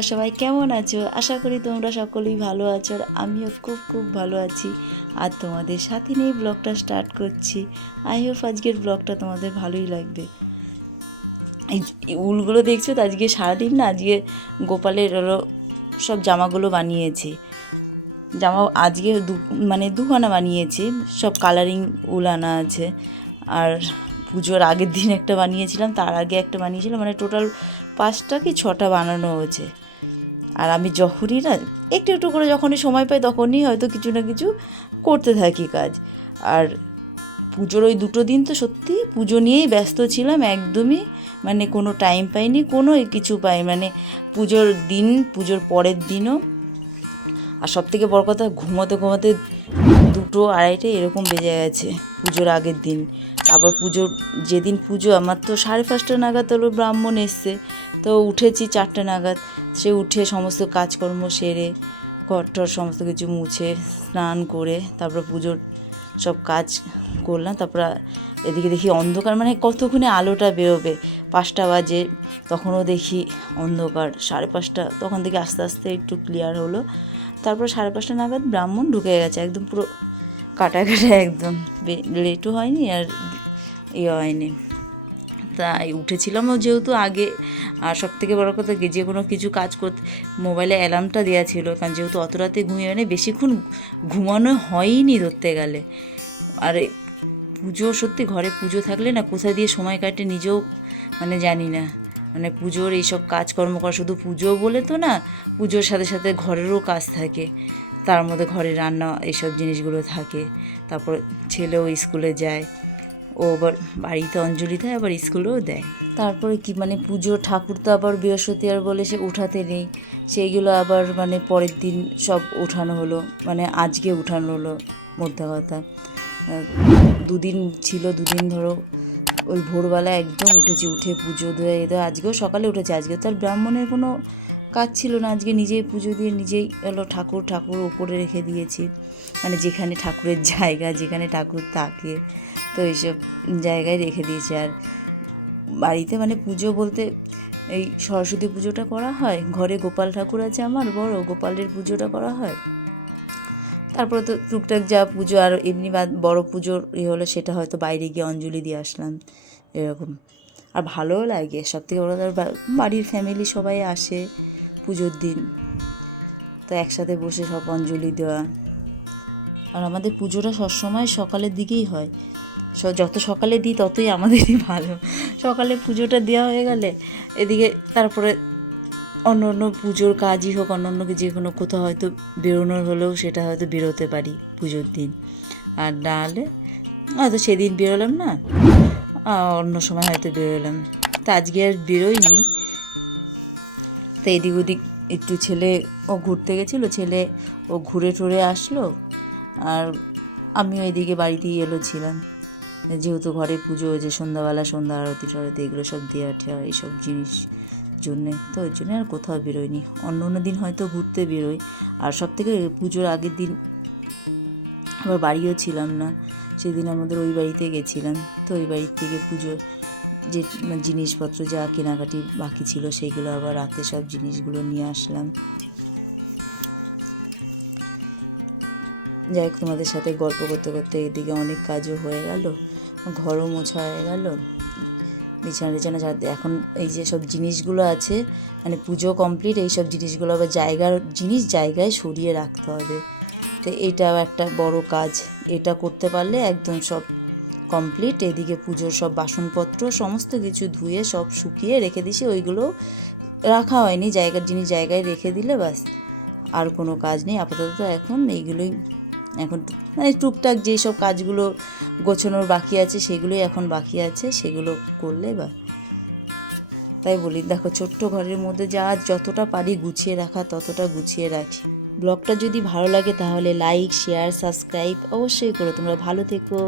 তোমরা সবাই কেমন আছো? আশা করি তোমরা সকলেই ভালো আছো, আর আমিও খুব খুব ভালো আছি। আর তোমাদের সাথে নিয়ে ব্লগটা স্টার্ট করছি। আই হোপ আজকের ব্লগটা তোমাদের ভালোই লাগবে। এই উলগুলো দেখছো তো, আজকে সারাদিন না, আজকে গোপালের সব জামাগুলো বানিয়েছি। জামা আজকে দুখানা বানিয়েছি, সব কালারিং উল আনা আছে। আর পুজোর আগের দিন একটা বানিয়েছিলাম, তার আগে একটা বানিয়েছিলাম, মানে টোটাল 5টা কি 6টা বানানো হয়েছে। আর আমি যখনই না একটু একটু করে যখনই সময় পাই তখনই হয়তো কিছু না কিছু করতে থাকি কাজ। আর পুজোর ওই 2টো দিন তো সত্যি পুজো নিয়েই ব্যস্ত ছিলাম একদমই, মানে কোনো টাইম পাইনি, কোনো কিছু পাই, মানে পুজোর দিন, পুজোর পরের দিনও। আর সবথেকে বড় কথা, ঘুমোতে ঘুমোতে 2টো 2:30 এরকম বেজে গেছে পুজোর আগের দিন। আবার পুজোর যেদিন পুজো, আমার তো 5:30 নাগাদ হলো ব্রাহ্মণ এসছে, তো উঠেছি 4টে নাগাদ। সে উঠে সমস্ত কাজকর্ম সেরে ঘরটর সমস্ত কিছু মুছে স্নান করে তারপর পুজোর সব কাজ করলাম। তারপর এদিকে দেখি অন্ধকার, মানে কতক্ষণে আলোটা বেরোবে, 5টা বাজে, তখনও দেখি অন্ধকার। 5:30 তখন থেকে আস্তে আস্তে একটু ক্লিয়ার হলো। তারপর 5:30 নাগাদ ব্রাহ্মণ ঢুকে গেছে, একদম পুরো কাটা কাটা, একদম লেটও হয়নি আর হয়নি। তাই উঠেছিলামও যেহেতু আগে। আর সবথেকে বড় কথা, যে কোনো কিছু কাজ করতে মোবাইলে অ্যালার্মটা দেওয়া ছিল, কারণ যেহেতু অত রাতে ঘুমিয়ে নেই, বেশিক্ষণ ঘুমানো হয়নি ধরতে গেলে। আর পুজো, সত্যি ঘরে পুজো থাকলে না কোথা দিয়ে সময় কাটে নিজেও মানে জানি না। মানে পুজোর এইসব কাজকর্ম করা, শুধু পুজো বলে তো না, পুজোর সাথে সাথে ঘরেরও কাজ থাকে, তার মধ্যে ঘরে রান্না এইসব জিনিসগুলো থাকে। তারপর ছেলেও স্কুলে যায়, ও আবার বাড়িতে অঞ্জলি দেয়, আবার স্কুলেও দেয়। তারপরে কি, মানে পুজো ঠাকুর তো আবার বৃহস্পতিবার বলে সে উঠাতে নেই, সেইগুলো আবার মানে পরের দিন সব উঠানো হলো, মানে আজকে উঠানো হলো মোদ্দা কথা। 2 দিন ছিল, 2 দিন ধরো ওই ভোরবেলা একদম উঠেছি, উঠে পুজো দিয়ে এদের, আজকেও সকালে উঠেছি। আজকে তো আর ব্রাহ্মণের কোনো কাজ ছিল না, আজকে নিজেই পুজো দিয়ে নিজেই এলো, ঠাকুর ওপরে রেখে দিয়েছি, মানে যেখানে ঠাকুরের জায়গা, যেখানে ঠাকুর থাকে, তো এইসব জায়গায় রেখে দিয়েছি। আর বাড়িতে মানে পুজো বলতে এই সরস্বতী পুজোটা করা হয়, ঘরে গোপাল ঠাকুর আছে আমার বড়, গোপালের পুজোটা করা হয়। তারপরে তো টুকটাক যা পুজো আর এমনি বড় পুজোর হলো, সেটা হয়তো বাইরে গিয়ে অঞ্জলি দিয়ে আসলাম, এরকম। আর ভালোও লাগে, সবথেকে বড় কথা বাড়ির ফ্যামিলি সবাই আসে পুজোর দিন, তো একসাথে বসে সব অঞ্জলি দেওয়া। আর আমাদের পুজোটা সবসময় সকালের দিকেই হয়, যত সকালে দিই ততই আমাদেরই ভালো। সকালে পুজোটা দেওয়া হয়ে গেলে এদিকে তারপরে অন্য অন্য পুজোর কাজই হোক, অন্য অন্য যে কোনো কোথাও হয়তো বেরোনোর হলেও সেটা হয়তো বেরোতে পারি পুজোর দিন। আর না হলে হয়তো সেদিন বেরোলাম না, অন্য সময় হয়তো বেরোলাম। তা আজকে আর বেরোয়নি, তো এদিক ওদিক একটু ছেলে ও ঘুরতে গেছিলো, ছেলে ও ঘুরে টুরে আসলো। আর আমি ওইদিকে বাড়িতেই ছিলাম, যেহেতু ঘরে পুজো হয়েছে, সন্ধ্যা আরতি টারতি এগুলো সব দেওয়া ঠেয়া এইসব জিনিস জন্যে, তো ওই জন্য আর কোথাও বেরোয়নি। অন্য অন্য দিন হয়তো ঘুরতে বেরোই। আর সব থেকে পুজোর আগের দিন আবার বাড়িও ছিলাম না, সেদিন আমাদের ওই বাড়িতে গেছিলাম, তো ওই বাড়ির থেকে পুজো যে জিনিসপত্র যা কেনাকাটি বাকি ছিল সেইগুলো আবার রাতে সব জিনিসগুলো নিয়ে আসলাম। যাই হোক, তোমাদের সাথে গল্প করতে করতে এদিকে অনেক কাজও হয়ে গেল, ঘরও মোছা হয়ে গেল, বিছানা টিছানা এখন এই যে সব জিনিসগুলো আছে, মানে পুজো কমপ্লিট, এই সব জিনিসগুলো আবার জায়গায় সরিয়ে রাখতে হবে। তো এইটাও একটা বড় কাজ, এটা করতে পারলে একদম সব কমপ্লিট। এদিকে পুজোর সব বাসনপত্র সমস্ত কিছু ধুয়ে সব শুকিয়ে রেখে দিছি, ওইগুলো রাখা হয়নি, জিনিস জায়গায় রেখে দিলে ব্যাস, আর কোনো কাজ নেই আপাতত। এখন এইগুলোই, এখন মানে টুকটাক যেই সব কাজগুলো গোছানোর বাকি আছে সেগুলোই এখন বাকি আছে, সেগুলো করলে বা, তাই বলি দেখো, ছোট্ট ঘরের মধ্যে যতটা পারি গুছিয়ে রাখা ততটা গুছিয়ে রাখি। ব্লগটা যদি ভালো লাগে তাহলে লাইক, শেয়ার, সাবস্ক্রাইব অবশ্যই করো। তোমরা ভালো থেকো।